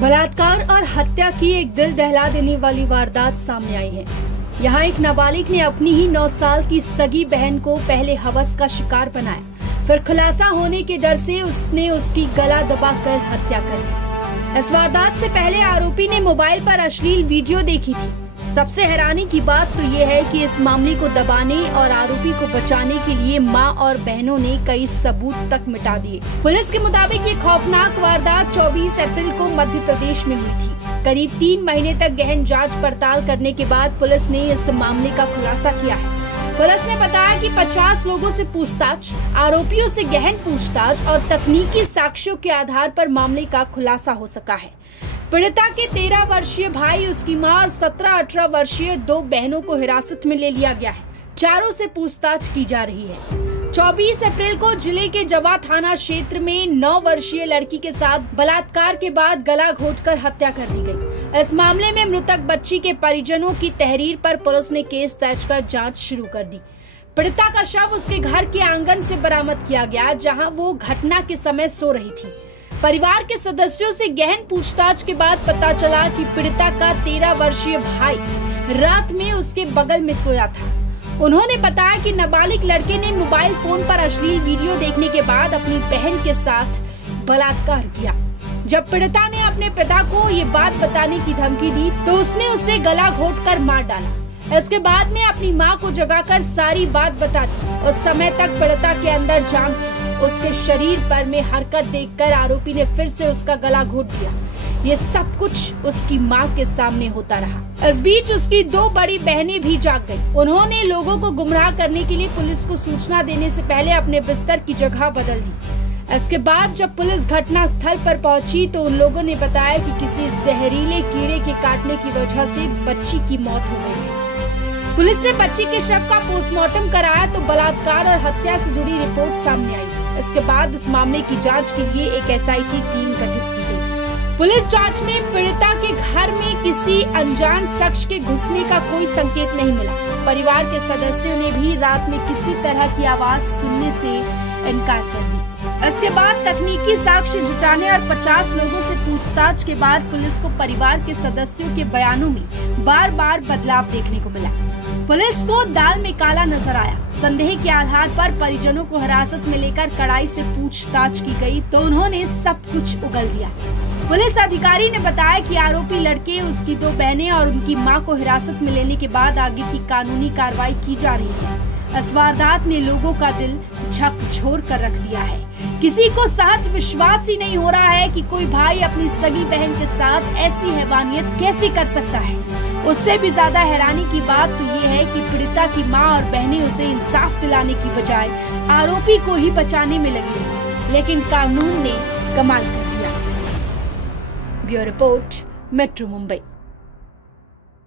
बलात्कार और हत्या की एक दिल दहला देने वाली वारदात सामने आई है। यहाँ एक नाबालिग ने अपनी ही 9 साल की सगी बहन को पहले हवस का शिकार बनाया, फिर खुलासा होने के डर से उसने उसकी गला दबाकर हत्या कर दी। इस वारदात से पहले आरोपी ने मोबाइल पर अश्लील वीडियो देखी थी। सबसे हैरानी की बात तो ये है कि इस मामले को दबाने और आरोपी को बचाने के लिए मां और बहनों ने कई सबूत तक मिटा दिए। पुलिस के मुताबिक ये खौफनाक वारदात 24 अप्रैल को मध्य प्रदेश में हुई थी। करीब 3 महीने तक गहन जांच पड़ताल करने के बाद पुलिस ने इस मामले का खुलासा किया है। पुलिस ने बताया कि 50 लोगों से पूछताछ, आरोपियों से गहन पूछताछ और तकनीकी साक्ष्यों के आधार पर मामले का खुलासा हो सका है। पीड़िता के 13 वर्षीय भाई, उसकी मां और 17-18 वर्षीय 2 बहनों को हिरासत में ले लिया गया है। चारों से पूछताछ की जा रही है। 24 अप्रैल को जिले के जवा थाना क्षेत्र में 9 वर्षीय लड़की के साथ बलात्कार के बाद गला घोंटकर हत्या कर दी गई। इस मामले में मृतक बच्ची के परिजनों की तहरीर पर पुलिस ने केस दर्ज कर जांच शुरू कर दी। पीड़िता का शव उसके घर के आंगन से बरामद किया गया, जहां वो घटना के समय सो रही थी। परिवार के सदस्यों से गहन पूछताछ के बाद पता चला कि पीड़िता का 13 वर्षीय भाई रात में उसके बगल में सोया था। उन्होंने बताया कि नाबालिग लड़के ने मोबाइल फोन पर अश्लील वीडियो देखने के बाद अपनी बहन के साथ बलात्कार किया। जब पीड़िता ने अपने पिता को ये बात बताने की धमकी दी तो उसने उसे गला घोंटकर मार डाला। इसके बाद में अपनी मां को जगाकर सारी बात बता दी। उस समय तक पीड़िता के अंदर जान थी। उसके शरीर पर में हरकत देखकर आरोपी ने फिर से उसका गला घोंट दिया। ये सब कुछ उसकी मां के सामने होता रहा। इस बीच उसकी 2 बड़ी बहनें भी जाग गईं। उन्होंने लोगों को गुमराह करने के लिए पुलिस को सूचना देने से पहले अपने बिस्तर की जगह बदल दी। इसके बाद जब पुलिस घटना स्थल पर पहुंची तो उन लोगों ने बताया कि किसी जहरीले कीड़े के काटने की वजह से बच्ची की मौत हो गई है। पुलिस ने बच्ची के शव का पोस्टमार्टम कराया तो बलात्कार और हत्या से जुड़ी रिपोर्ट सामने आई। इसके बाद इस मामले की जांच के लिए एक SIT टीम गठित की गई। पुलिस जांच में पीड़िता के घर में किसी अनजान शख्स के घुसने का कोई संकेत नहीं मिला। परिवार के सदस्यों ने भी रात में किसी तरह की आवाज सुनने से इनकार कर दी। इसके बाद तकनीकी साक्ष्य जुटाने और 50 लोगों से पूछताछ के बाद पुलिस को परिवार के सदस्यों के बयानों में बार बार बदलाव देखने को मिला। पुलिस को दाल में काला नजर आया। संदेह के आधार पर परिजनों को हिरासत में लेकर कड़ाई से पूछताछ की गई तो उन्होंने सब कुछ उगल दिया। पुलिस अधिकारी ने बताया कि आरोपी लड़के, उसकी 2 बहनें और उनकी मां को हिरासत में लेने के बाद आगे की कानूनी कार्रवाई की जा रही है। इस वारदात ने लोगों का दिल झकझोर कर रख दिया है। किसी को सहज विश्वास ही नहीं हो रहा है कि कोई भाई अपनी सगी बहन के साथ ऐसी हैवानियत कैसे कर सकता है। उससे भी ज्यादा हैरानी की बात तो ये है कि पीड़िता की मां और बहनें उसे इंसाफ दिलाने की बजाय आरोपी को ही बचाने में लगी रही, लेकिन कानून ने कमाल कर दिया। Bureau report, metro Mumbai.